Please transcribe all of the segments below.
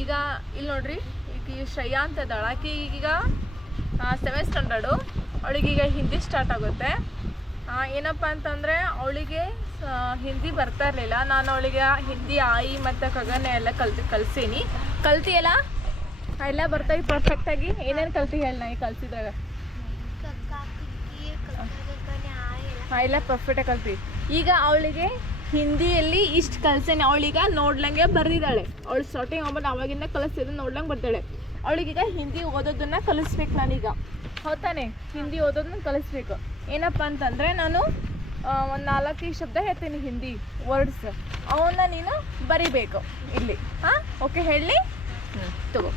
ಈಗ ಇಲ್ಲಿ ನೋಡ್ರಿ, ಈಗ ಶ್ರೇಯಾ ಅಂತ ಇದ್ದಾಳೆ. ಆಕೆ ಈಗ 7th ಸ್ಟ್ಯಾಂಡರ್ಡು. ಅವಳಿಗೀಗ ಹಿಂದಿ ಸ್ಟಾರ್ಟ್ ಆಗುತ್ತೆ. ಏನಪ್ಪ ಅಂತಂದರೆ ಅವಳಿಗೆ ಹಿಂದಿ ಬರ್ತಾ ಇರಲಿಲ್ಲ. ನಾನು ಅವಳಿಗೆ ಹಿಂದಿ ಆಯಿ ಮತ್ತು ಕಗನೆ ಎಲ್ಲ ಕಲ್ಸೀನಿ. ಕಲ್ತಿಯಲ್ಲ? ಎಲ್ಲ ಬರ್ತಾಯಿ ಪರ್ಫೆಕ್ಟಾಗಿ? ಏನೇನು ಕಲ್ತಿ ಹೇಳಿ ನಾ ಈಗ ಕಲ್ಸಿದಾಗ? ಎಲ್ಲ ಪರ್ಫೆಕ್ಟಾಗಿ ಕಲ್ತಿ. ಈಗ ಅವಳಿಗೆ ಹಿಂದಿಯಲ್ಲಿ ಇಷ್ಟು ಕಲ್ಸೇನೆ. ಅವಳೀಗ ನೋಡ್ಲಂಗೆ ಬರೆದಿದ್ದಾಳೆ. ಅವಳು ಸ್ಟಾರ್ಟಿಂಗ್ ಆಮೇಲೆ ಅವಾಗಿಂದ ಕಲಿಸ್ತಿದ್ದು ನೋಡ್ಲಂಗೆ ಬರ್ತಾಳೆ. ಅವಳಿಗೀಗ ಹಿಂದಿ ಓದೋದನ್ನು ಕಲಿಸ್ಬೇಕು ನಾನೀಗ. ಹೌದಾನೆ? ಹಿಂದಿ ಓದೋದನ್ನ ಕಲಿಸ್ಬೇಕು. ಏನಪ್ಪ ಅಂತಂದರೆ ನಾನು ಒಂದು 4 ಶಬ್ದ ಹೇಳ್ತೀನಿ ಹಿಂದಿ ವರ್ಡ್ಸ್, ಅವನ್ನ ನೀನು ಬರಿಬೇಕು ಇಲ್ಲಿ. ಹಾಂ, ಓಕೆ ಹೇಳಿ. ತಗೋ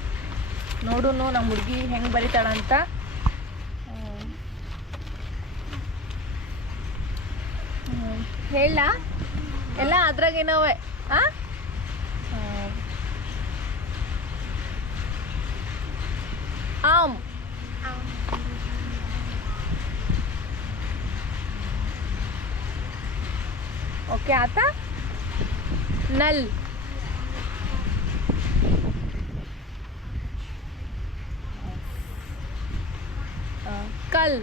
ನೋಡು ನಮ್ಮ ಹುಡುಗಿ ಹೆಂಗೆ ಬರಿತಾಳಂತ. ಹೇಳ ಎಲ್ಲ ಅದ್ರಾಗೇನವೆ. ಆಮ್, ओके आता. नल, कल,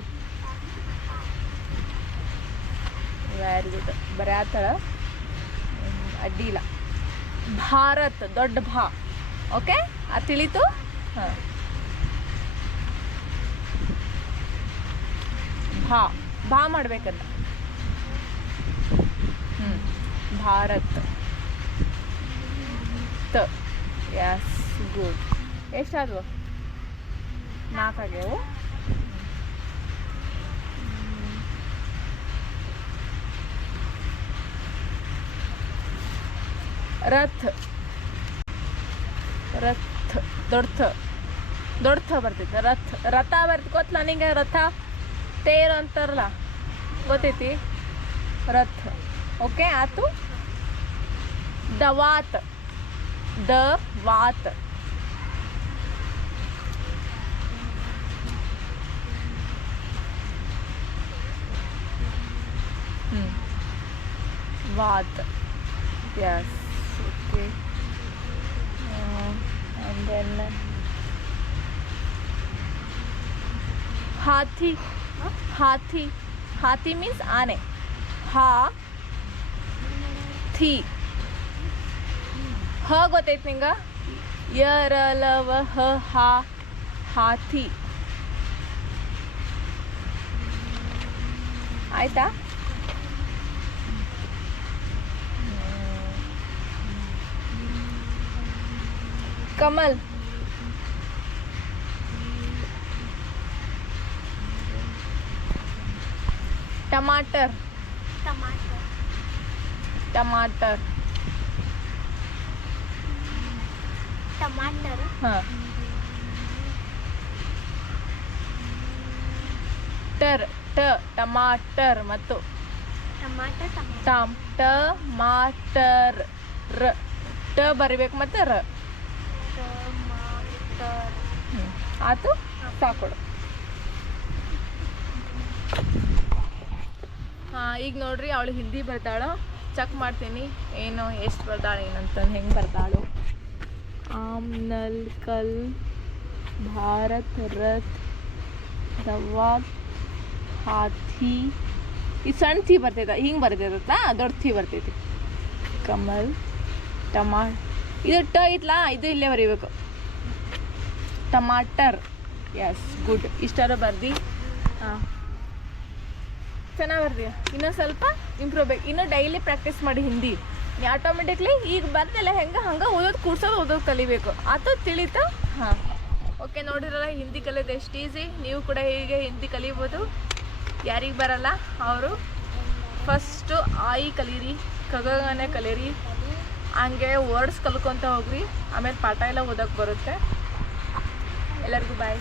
वेरी गुड बरे आतಳ ಅಡ್ಡಿ ಇಲ್ಲ. ಭಾರತ್ ದೊಡ್ಡ ಭಾ. ಓಕೆ ಅದು ತಿಳಿತು. ಹಾಂ, ಭಾ ಮಾಡ್ಬೇಕಂತ. ಭಾರತ್ ತ. Yes, good. ಎಷ್ಟಾದವು? 4 ಆಗ್ಯಾವು. ರಥ್, ರಥ್ ದೊಡ್ಡ ಬರ್ತೈತಿ. ರಥ ಗೊತ್ತಲ್ಲ ನಿಂಗೆ? ರಥ ತೇರು ಅಂತಾರಲ್ಲ, ಗೊತ್ತೈತಿ? ರಥ್. ಓಕೆ ಆತು. ದವಾತ್, ವಾತ್. ವಾತ್. Yes, okay. ಆ್ಯಂಡ್ ದೆನ್ ಹಾಥಿ. ಹಾಥಿ ಮೀನ್ಸ್ ಆನೆ. ಥಿ. ಹ ಗೊತ್ತೈತಿ ನಿಂಗ? ಯರಲವ ಹ ಹಾ, ಹಾಥಿ. ಆಯ್ತಾ? ಕಮಲ್. ಟಮಾಟರ್. टमाटर. हाँ. टमाटर ಮತ್ತು ಟಮಾಟರ್. ಟ ಬರಿಬೇಕು ಮತ್ತೆ ರ. ಆತು, ಸಾಕೊಡು. ಹಾಂ, ಈಗ ನೋಡ್ರಿ ಅವಳು ಹಿಂದಿ ಬರ್ತಾಳು. ಚೆಕ್ ಮಾಡ್ತೀನಿ ಏನು ಎಷ್ಟು ಬರ್ತಾಳೆ ಏನಂತಂದು, ಹೆಂಗೆ ಬರ್ತಾಳು. ಆಮ್, ನಲ್, ಕಲ್, ಭಾರತ್, ರಥ್, ದವಾತ್, ಹಾಥಿ. ಈ ಸಣ್ಣ ಥಿ ಬರ್ತೈತ, ಹಿಂಗೆ ಬರ್ತೈತಲ್ಲ, ದೊಡ್ಡ ಥಿ ಬರ್ತೈತಿ. ಕಮಲ್, ಇದು ಟ ಐತ್ಲಾ, ಇದು ಇಲ್ಲೇ ಬರೀಬೇಕು. ಟಮಾಟರ್. S, good. ಇಷ್ಟಾರು ಬರ್ದು. ಹಾಂ, ಚೆನ್ನಾಗಿ ಬರ್ತೀಯ. ಇನ್ನೊಂದು ಸ್ವಲ್ಪ ಇಂಪ್ರೂವ್ ಬೇಕು. ಇನ್ನೂ ಡೈಲಿ ಪ್ರಾಕ್ಟೀಸ್ ಮಾಡಿ ಹಿಂದಿ. ನೀ ಆಟೋಮೆಟಿಕ್ಲಿ ಈಗ ಬರ್ದಲ್ಲ ಹಂಗೆ ಓದೋದು ಓದೋದು ಕಲಿಬೇಕು. ಅದು ತಿಳಿತು. ಹಾಂ, ಓಕೆ. ನೋಡಿರಲ್ಲ ಹಿಂದಿ ಕಲಿಯೋದು ಎಷ್ಟು ಈಸಿ. ನೀವು ಕೂಡ ಹೀಗೆ ಹಿಂದಿ ಕಲಿಬೋದು. ಯಾರಿಗೆ ಬರಲ್ಲ ಅವರು ಫಸ್ಟು ಆಯಿ ಕಲೀರಿ, ಕಗನೆ ಕಲೀರಿ, ಹಂಗೆ ವರ್ಡ್ಸ್ ಕಲ್ಕೊತ ಹೋಗ್ರಿ. ಆಮೇಲೆ ಪಾಠ ಎಲ್ಲ ಓದೋಕ್ಕೆ ಬರುತ್ತೆ. ಎಲ್ಲರಿಗೂ ಬಾಯ್.